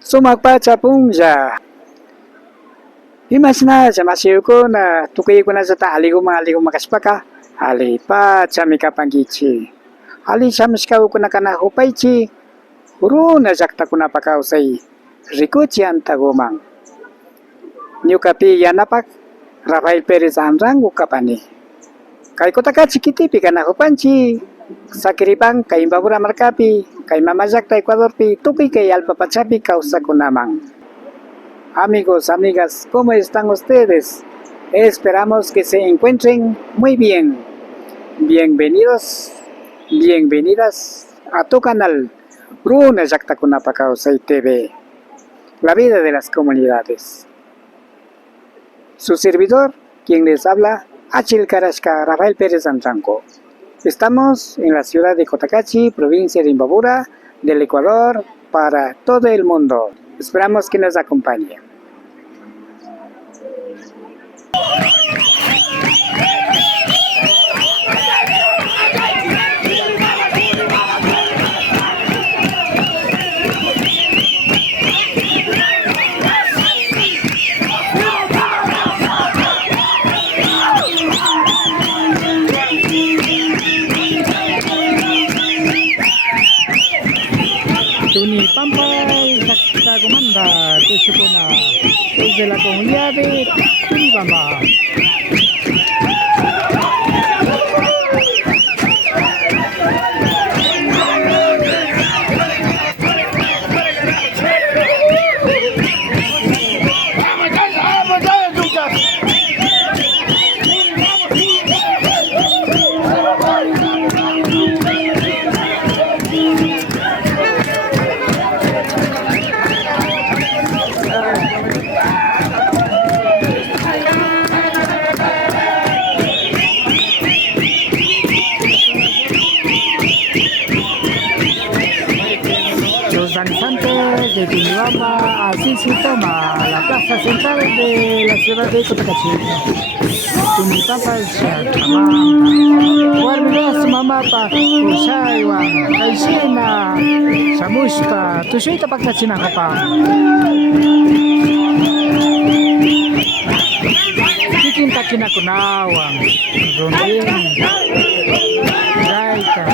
Sumagpachapungja. Imasna jamasiuko na tukayko na sa aligo makaspaka. Ali pa chamika pangichi. Ali chamska ko na kanahupaichi. Uru na jakta ko napakausay. Rikuchi antagomang. Nyukapi yanapak. Rafael Perez Anrang ukapani. Kay kotaka chikitipi kanahupanchi. Sakiripang kay Imbabura Marcapi. Kay Mamayak Ecuador pi. Tuki kay Alpapachapi causa kunamang. Amigos, amigas, ¿cómo están ustedes? Esperamos que se encuentren muy bien. Bienvenidos, bienvenidas a tu canal Bruna Yaktakunapakausay TV, la vida de las comunidades. Su servidor, quien les habla, Achil Karashka Rafael Pérez Antranco. Estamos en la ciudad de Cotacachi, provincia de Imbabura, del Ecuador, para todo el mundo. Esperamos que nos acompañen. Tuni Pampay, Comanda, Tushukuna, desde la comunidad de Tunibamba. De Tunibamba, así se toma la plaza central de la ciudad de Cotacachi. Tunipapa Chamampa, Guarmidas Mamapa, Ushaiwan, Kaishina, Samushpa, Tushuita Pakachina Hapa. Kikin Takina Kunawan, Rondin, Gaita,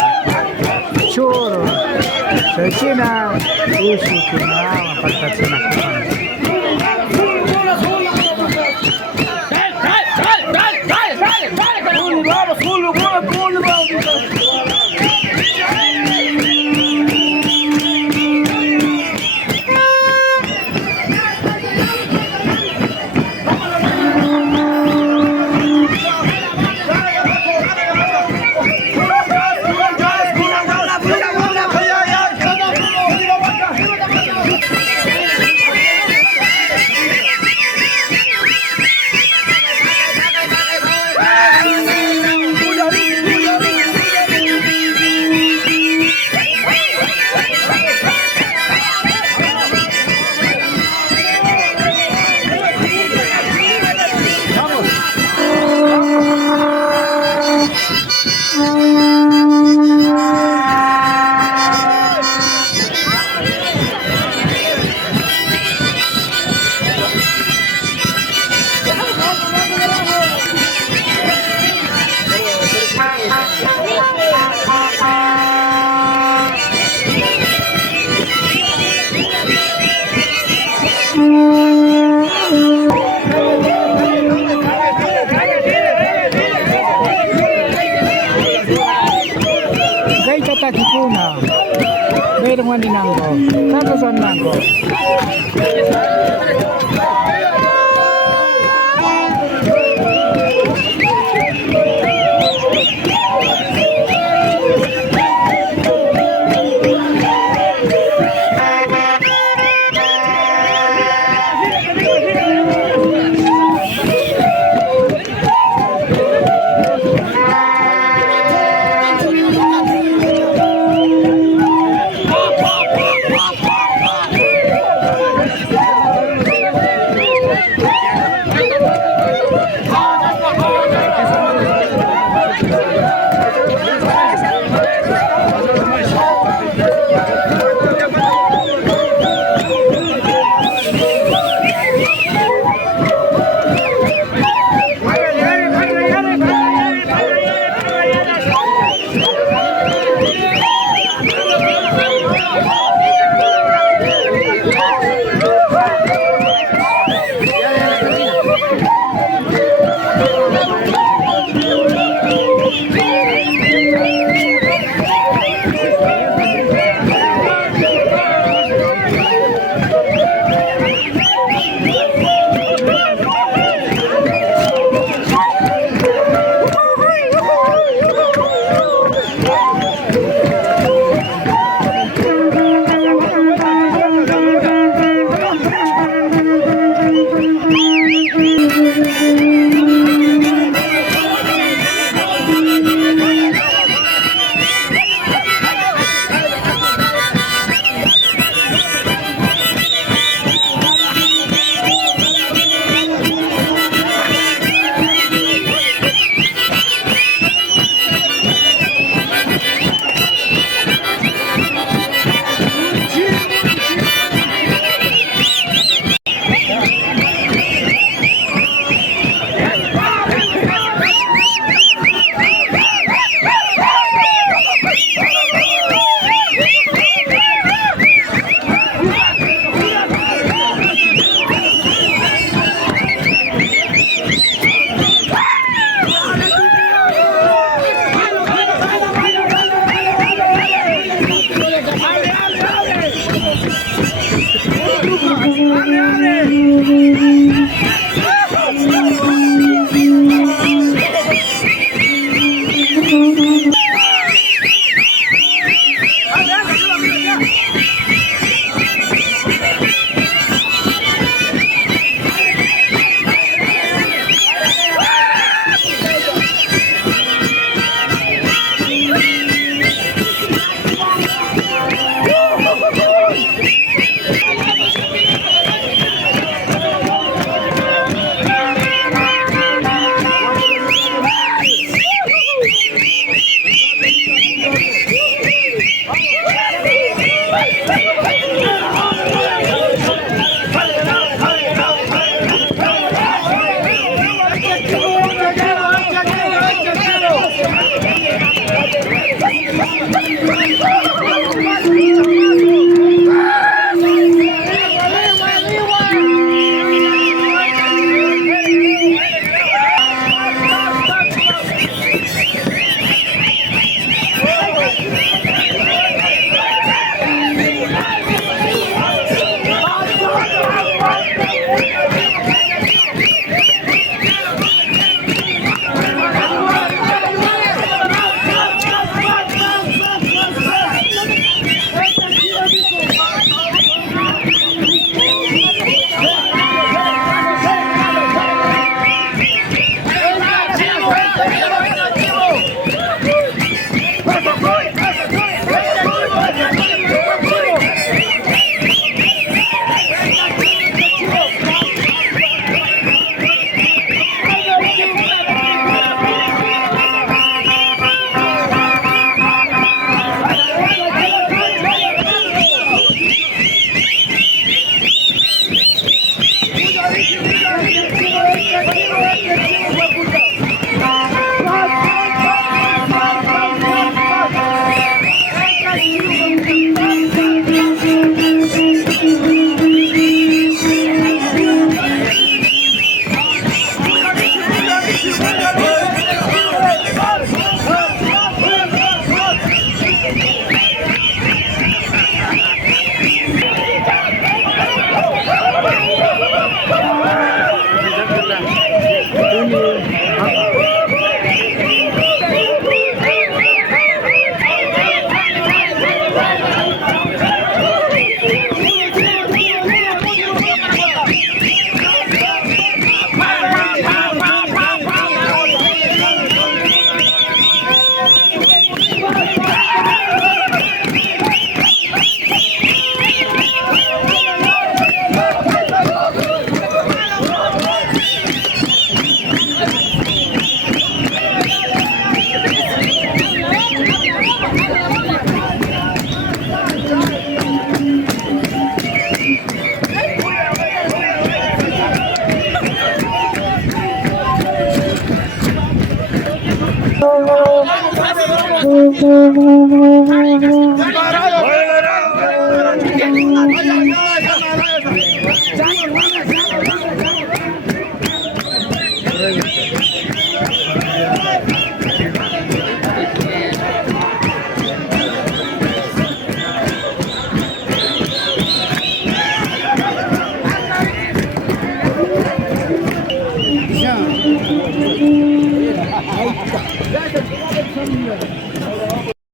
Choro. China, usi kuna Pakachina Hapa. Takikuna, Berwan Dinango, Carlos Nango.